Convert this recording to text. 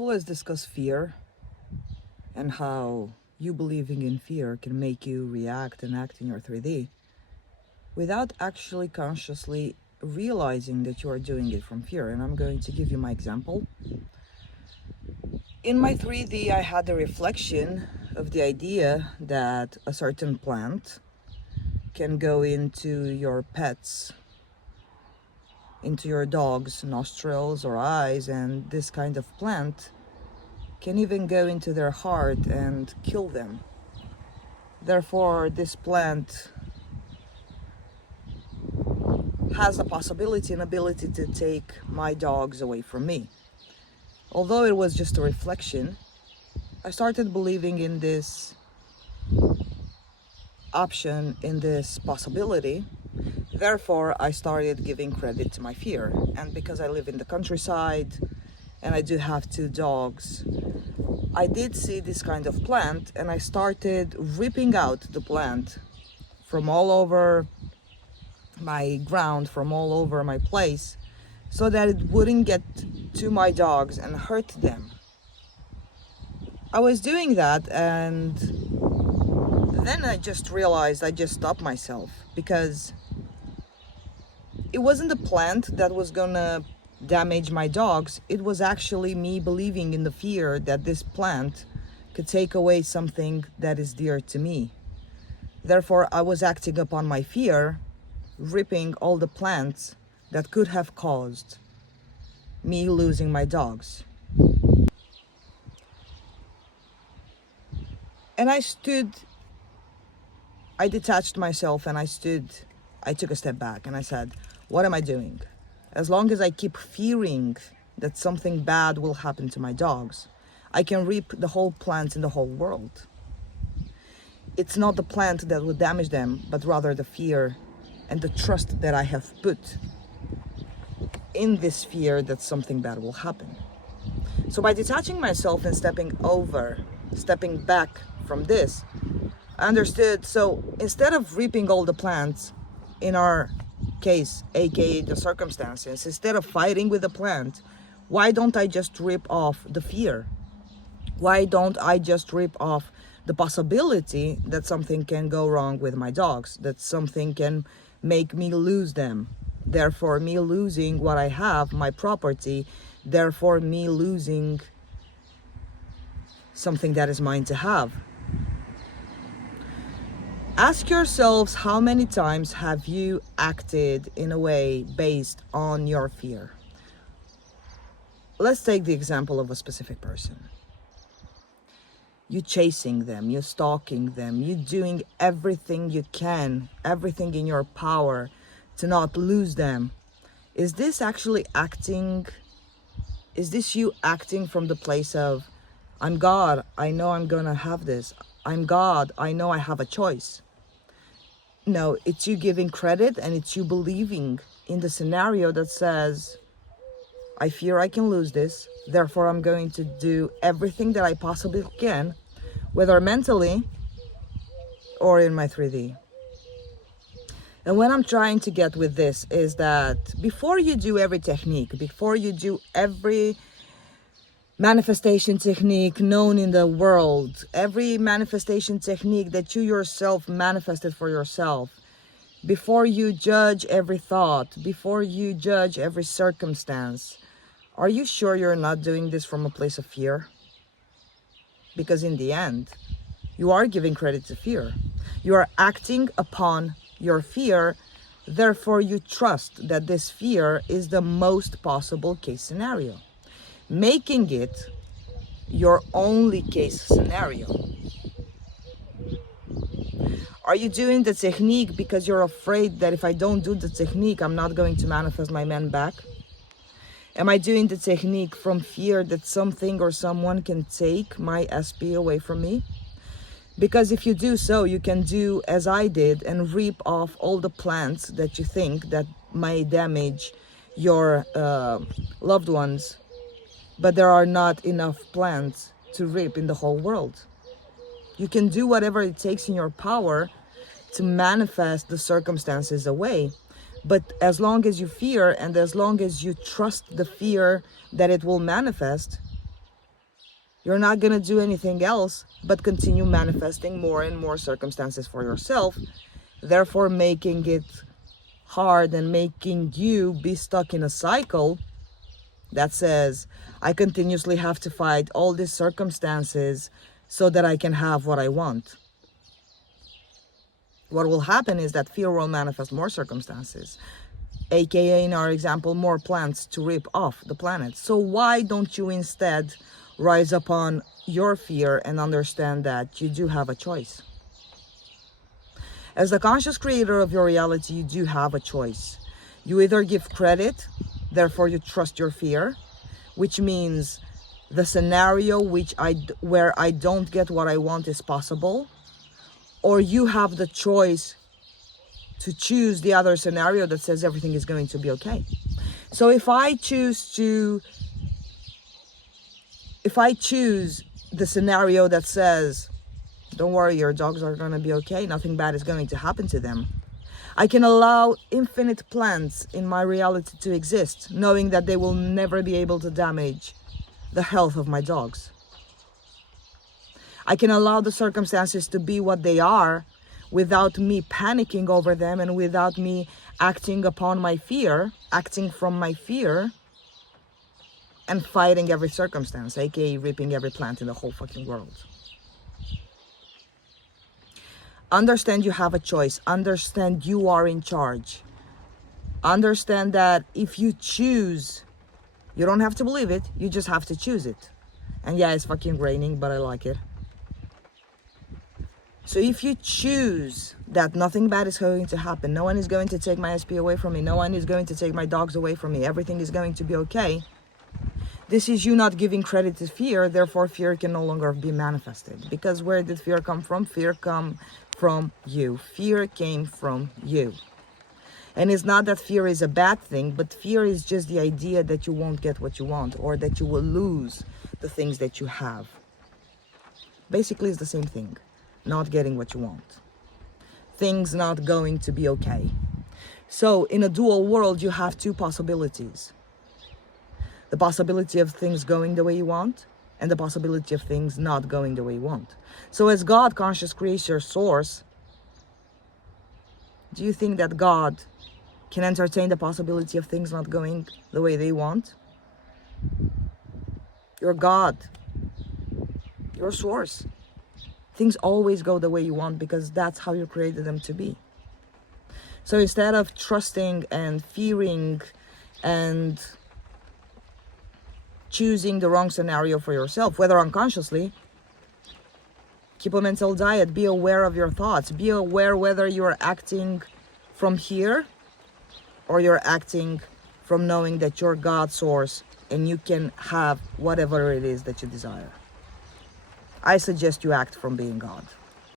So let's discuss fear and how you believing in fear can make you react and act in your 3D without actually consciously realizing that you are doing it from fear. And I'm going to give you my example. In my 3D, I had a reflection of the idea that a certain plant can go into your pets, into your dog's nostrils or eyes, and this kind of plant can even go into their heart and kill them. Therefore, this plant has the possibility and ability to take my dogs away from me. Although it was just a reflection, I started believing in this option, in this possibility. Therefore, I started giving credit to my fear. And because I live in the countryside and I do have 2 dogs, I did see this kind of plant and I started ripping out the plant from all over my ground, from all over my place, so that it wouldn't get to my dogs and hurt them. I was doing that, and then I just realized I just stopped myself, because it wasn't the plant that was gonna damage my dogs. It was actually me believing in the fear that this plant could take away something that is dear to me. Therefore, I was acting upon my fear, ripping all the plants that could have caused me losing my dogs. And I detached myself and I took a step back and I said, what am I doing? As long as I keep fearing that something bad will happen to my dogs, I can rip the whole plants in the whole world. It's not the plant that will damage them, but rather the fear and the trust that I have put in this fear that something bad will happen. So by detaching myself and stepping back from this, I understood. So instead of ripping all the plants, in our case, aka the circumstances, instead of fighting with the plant, why don't I just rip off the fear? Why don't I just rip off the possibility that something can go wrong with my dogs, that something can make me lose them, therefore me losing what I have, my property, therefore me losing something that is mine to have. Ask yourselves, how many times have you acted in a way based on your fear? Let's take the example of a specific person. You chasing them, you stalking them, you doing everything you can, everything in your power to not lose them. Is this actually acting? Is this you acting from the place of, I'm God, I know I'm gonna have this. I'm God, I know I have a choice. No, it's you giving credit and it's you believing in the scenario that says, I fear I can lose this, therefore I'm going to do everything that I possibly can, whether mentally or in my 3D. And what I'm trying to get with this is that before you do every technique, before you do every manifestation technique known in the world, every manifestation technique that you yourself manifested for yourself, before you judge every thought, before you judge every circumstance, are you sure you're not doing this from a place of fear? Because in the end, you are giving credit to fear. You are acting upon your fear, therefore you trust that this fear is the most possible case scenario, making it your only case scenario. Are you doing the technique because you're afraid that if I don't do the technique, I'm not going to manifest my man back? Am I doing the technique from fear that something or someone can take my SP away from me? Because if you do so, you can do as I did and reap off all the plants that you think that may damage your loved ones, but there are not enough plants to reap in the whole world. You can do whatever it takes in your power to manifest the circumstances away. But as long as you fear and as long as you trust the fear that it will manifest, You're not going to do anything else but continue manifesting more and more circumstances for yourself, therefore making it hard and making you be stuck in a cycle that says, I continuously have to fight all these circumstances so that I can have what I want. What will happen is that fear will manifest more circumstances, aka in our example, more plants to rip off the planet. So why don't you instead rise upon your fear and understand that you do have a choice? As the conscious creator of your reality, you do have a choice. You either give credit, therefore you trust your fear, which means the scenario where I don't get what I want is possible, or you have the choice to choose the other scenario that says everything is going to be okay. So if I choose the scenario that says, don't worry, your dogs are going to be okay, nothing bad is going to happen to them, I can allow infinite plants in my reality to exist, knowing that they will never be able to damage the health of my dogs. I can allow the circumstances to be what they are without me panicking over them and without me acting from my fear, and fighting every circumstance, aka ripping every plant in the whole fucking world. Understand you have a choice. Understand you are in charge. Understand that if you choose, you don't have to believe it, you just have to choose it. And yeah, it's fucking raining, but I like it. So if you choose that nothing bad is going to happen, no one is going to take my SP away from me, no one is going to take my dogs away from me, everything is going to be okay, this is you not giving credit to fear, therefore fear can no longer be manifested. Because where did fear come from? Fear come from you. Fear came from you. And it's not that fear is a bad thing, but fear is just the idea that you won't get what you want, or that you will lose the things that you have. Basically, it's the same thing. Not getting what you want. Things not going to be okay. So in a dual world, you have two possibilities. The possibility of things going the way you want, and the possibility of things not going the way you want. So as God, conscious creator, source, do you think that God can entertain the possibility of things not going the way they want? You're God. You're source. Things always go the way you want because that's how you created them to be. So instead of trusting and fearing and choosing the wrong scenario for yourself, whether unconsciously, keep a mental diet, be aware of your thoughts, be aware whether you're acting from here or you're acting from knowing that you're God's source and you can have whatever it is that you desire. I suggest you act from being God.